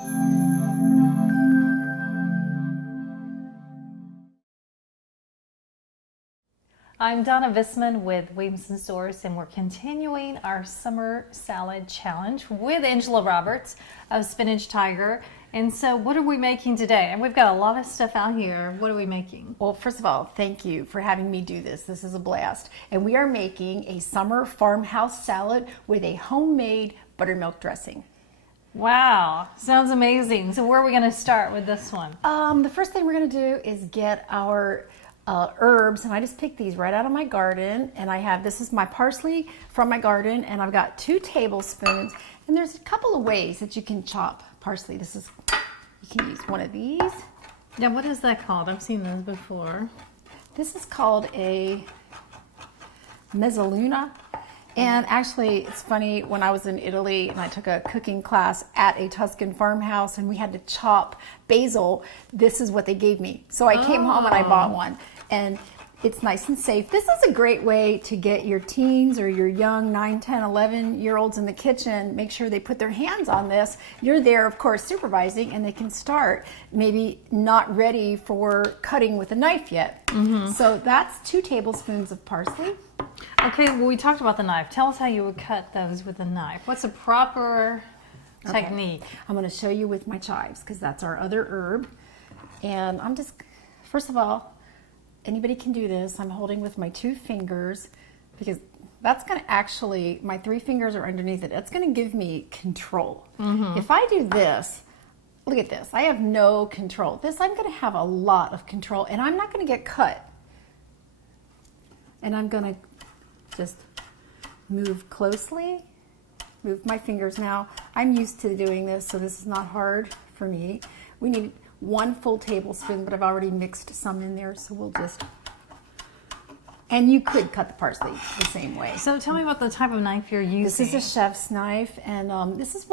I'm Donna Visman with Williamson Stores, and we're continuing our summer salad challenge with Angela Roberts of Spinach Tiger. And so what are we making today? And we've got a lot of stuff out here. What are we making? Well, first of all, thank you for having me do this. This is a blast. And we are making a summer farmhouse salad with a homemade buttermilk dressing. Wow, sounds amazing. So where are we going to start with this one? The first thing we're going to do is get our herbs, and I just picked these right out of my garden, and this is my parsley from my garden, and I've got 2 tablespoons, and there's a couple of ways that you can chop parsley. You can use one of these. Yeah, what is that called? I've seen those before. This is called a mezzaluna. And actually, it's funny, when I was in Italy and I took a cooking class at a Tuscan farmhouse and we had to chop basil, this is what they gave me. So I came home and I bought one. And it's nice and safe. This is a great way to get your teens or your young 9, 10, 11-year-olds in the kitchen. Make sure they put their hands on this. You're there, of course, supervising, and they can start maybe not ready for cutting with a knife yet. Mm-hmm. So that's 2 tablespoons of parsley. Okay, well, we talked about the knife. Tell us how you would cut those with a knife. What's a proper technique? I'm going to show you with my chives because that's our other herb. And first of all, anybody can do this. I'm holding with my 2 fingers because that's going to actually, my 3 fingers are underneath it. That's going to give me control. Mm-hmm. If I do this, look at this. I have no control. I'm going to have a lot of control, and I'm not going to get cut. And I'm going to just move closely, move my fingers now. I'm used to doing this, so this is not hard for me. We need 1 full tablespoon, but I've already mixed some in there, so we'll just, and you could cut the parsley the same way. So tell me about the type of knife you're using. This is a chef's knife, and this is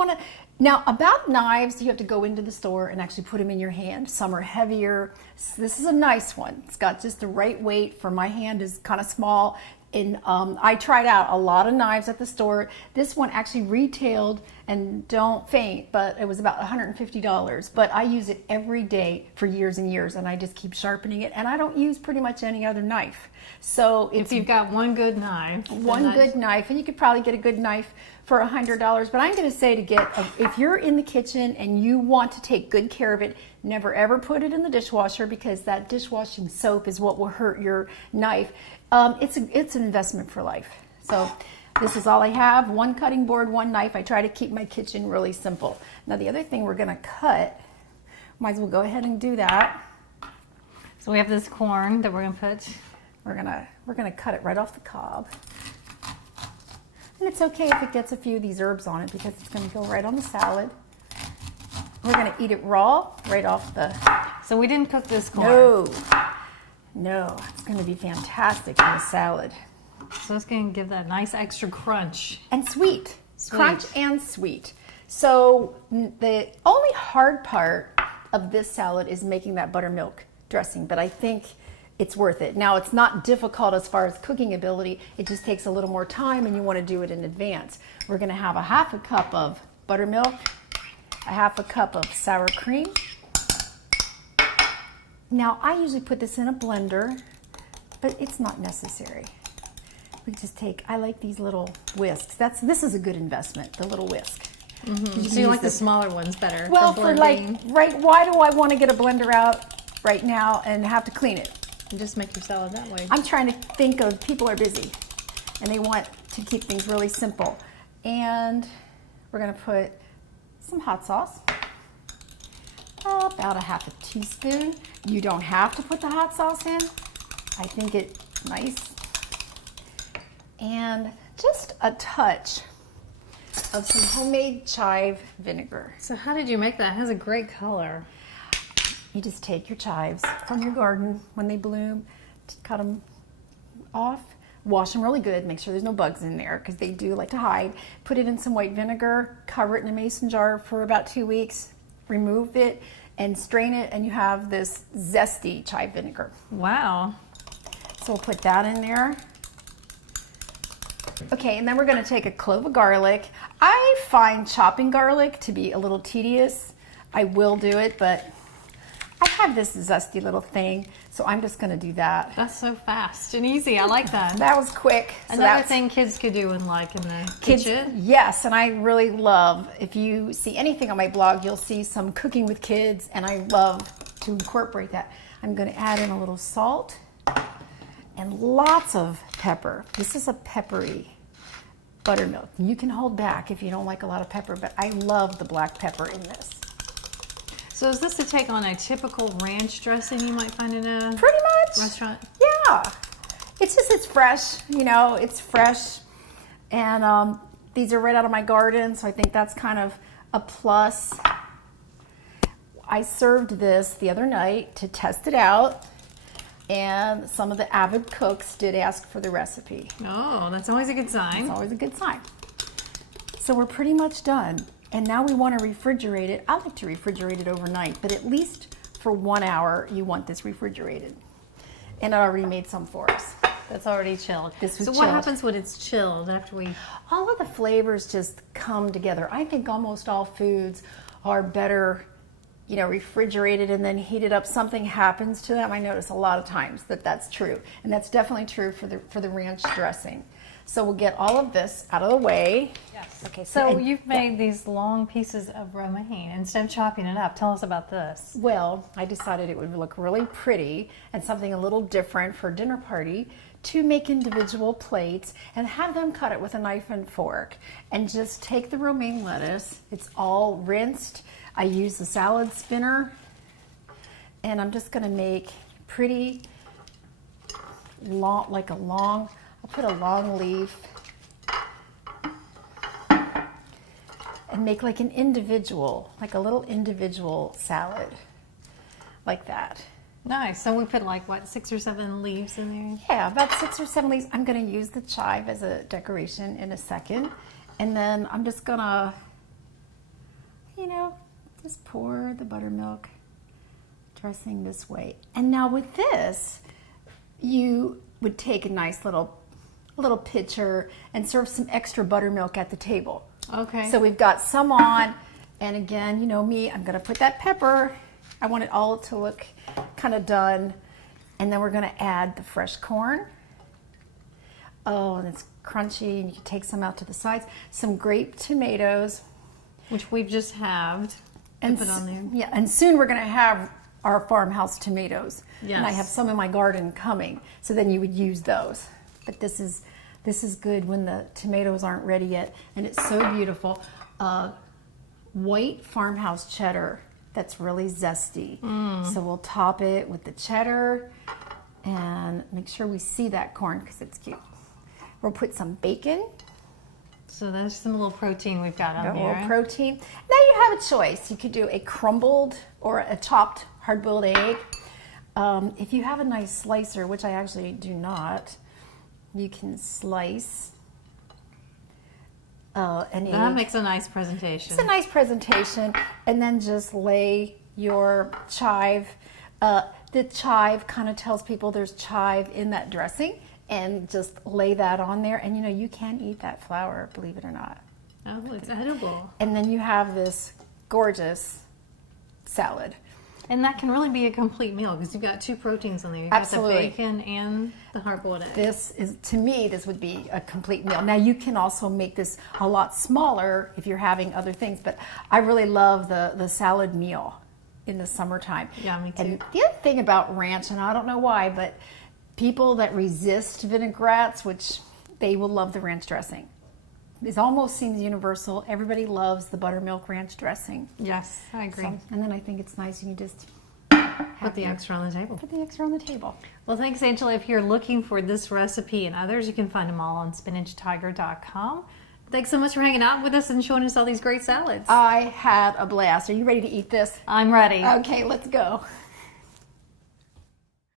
now about knives, you have to go into the store and actually put them in your hand. Some are heavier. This is a nice one. It's got just the right weight for my hand, is kind of small. And I tried out a lot of knives at the store. This one actually retailed, and don't faint, but it was about $150. But I use it every day for years and years, and I just keep sharpening it. And I don't use pretty much any other knife. So if you've got one good knife, good knife, and you could probably get a good knife for $100. But I'm going to say if you're in the kitchen and you want to take good care of it, never ever put it in the dishwasher, because that dishwashing soap is what will hurt your knife. It's an investment for life. So this is all I have: 1 cutting board, 1 knife. I try to keep my kitchen really simple. Now the other thing we're going to cut, might as well go ahead and do that. So we have this corn that we're going to put. We're gonna cut it right off the cob. And it's okay if it gets a few of these herbs on it, because it's going to go right on the salad. We're going to eat it raw, right off the... So we didn't cook this corn? No, it's going to be fantastic in the salad. So it's going to give that nice extra crunch. And sweet. Crunch and sweet. So the only hard part of this salad is making that buttermilk dressing, but I think it's worth it. Now, it's not difficult as far as cooking ability. It just takes a little more time, and you want to do it in advance. We're going to have a 1/2 cup of buttermilk, a 1/2 cup of sour cream. Now, I usually put this in a blender, but it's not necessary. We just I like these little whisks. This is a good investment, the little whisk. Mm-hmm. So you like the smaller ones better? Well, why do I want to get a blender out right now and have to clean it? And just make your salad that way. I'm trying to think of, people are busy and they want to keep things really simple. And we're going to put some hot sauce, about a 1/2 teaspoon. You don't have to put the hot sauce in. I think it's nice. And just a touch of some homemade chive vinegar. So how did you make that? It has a great color. You just take your chives from your garden when they bloom, cut them off, wash them really good, make sure there's no bugs in there because they do like to hide. Put it in some white vinegar, cover it in a mason jar for about 2 weeks, remove it and strain it, and you have this zesty chive vinegar. Wow. So we'll put that in there. Okay, and then we're going to take a clove of garlic. I find chopping garlic to be a little tedious. I will do it, but I have this zesty little thing, so I'm just going to do that. That's so fast and easy. I like that. That was quick. So Another that's thing kids could do in the kids, kitchen. yes, and I really love, if you see anything on my blog, you'll see some cooking with kids, and I love to incorporate that. I'm going to add in a little salt and lots of pepper. This is a peppery buttermilk. You can hold back if you don't like a lot of pepper, but I love the black pepper in this. So is this to take on a typical ranch dressing you might find in a Pretty much. restaurant? Yeah. It's fresh, it's fresh. And these are right out of my garden, so I think that's kind of a plus. I served this the other night to test it out, and some of the avid cooks did ask for the recipe. Oh, that's always a good sign. It's always a good sign. So we're pretty much done. And now we want to refrigerate it. I like to refrigerate it overnight, but at least for 1 hour, you want this refrigerated. And I already made some for us. That's already chilled. This was so what chilled. happens when it's chilled after we... All of the flavors just come together. I think almost all foods are better, refrigerated and then heated up. Something happens to them. I notice a lot of times that that's true. And that's definitely true for the ranch dressing. So we'll get all of this out of the way. Yes. Okay, So you've made these long pieces of romaine instead of chopping it up. Tell us about this. Well, I decided it would look really pretty and something a little different for a dinner party to make individual plates and have them cut it with a knife and fork. And just take the romaine lettuce. It's all rinsed. I use the salad spinner. And I'm just gonna make pretty long, I'll put a long leaf and make like an individual, like a little individual salad, like that. Nice. So we put like, what, 6 or 7 leaves in there? Yeah, about 6 or 7 leaves. I'm gonna use the chive as a decoration in a second. And then I'm just gonna, just pour the buttermilk dressing this way. And now with this, you would take a nice little pitcher and serve some extra buttermilk at the table. Okay. So we've got some on, and again, me, I'm gonna put that pepper. I want it all to look kind of done. And then we're gonna add the fresh corn. Oh, and it's crunchy, and you can take some out to the sides. Some grape tomatoes. Which we've just halved and put on there. Yeah, and soon we're gonna have our farmhouse tomatoes. Yes. And I have some in my garden coming, so then you would use those. But this is good when the tomatoes aren't ready yet, and it's so beautiful. White farmhouse cheddar that's really zesty. So we'll top it with the cheddar and make sure we see that corn because it's cute. We'll put some bacon. So there's some little protein we've got on A little there. protein. Now you have a choice. You could do a crumbled or a chopped hard-boiled egg. If you have a nice slicer, which I actually do not, you can slice an egg. That makes a nice presentation. It's a nice presentation, and then just lay your chive. The chive kind of tells people there's chive in that dressing, and just lay that on there. And you can eat that flour, believe it or not. Oh, it's edible. And then you have this gorgeous salad. And that can really be a complete meal because you've got 2 proteins on there. You've Absolutely. got the bacon and the hard-boiled egg. To me, this would be a complete meal. Now, you can also make this a lot smaller if you're having other things, but I really love the salad meal in the summertime. Yeah, me too. And the other thing about ranch, and I don't know why, but people that resist vinaigrettes, which they will love the ranch dressing. It almost seems universal. Everybody loves the buttermilk ranch dressing. Yes, I agree. So, and then I think it's nice you can just Put the extra on the table. put the extra on the table. Well, thanks, Angela. If you're looking for this recipe and others, you can find them all on spinachtiger.com. Thanks so much for hanging out with us and showing us all these great salads. I had a blast. Are you ready to eat this? I'm ready. Okay, let's go.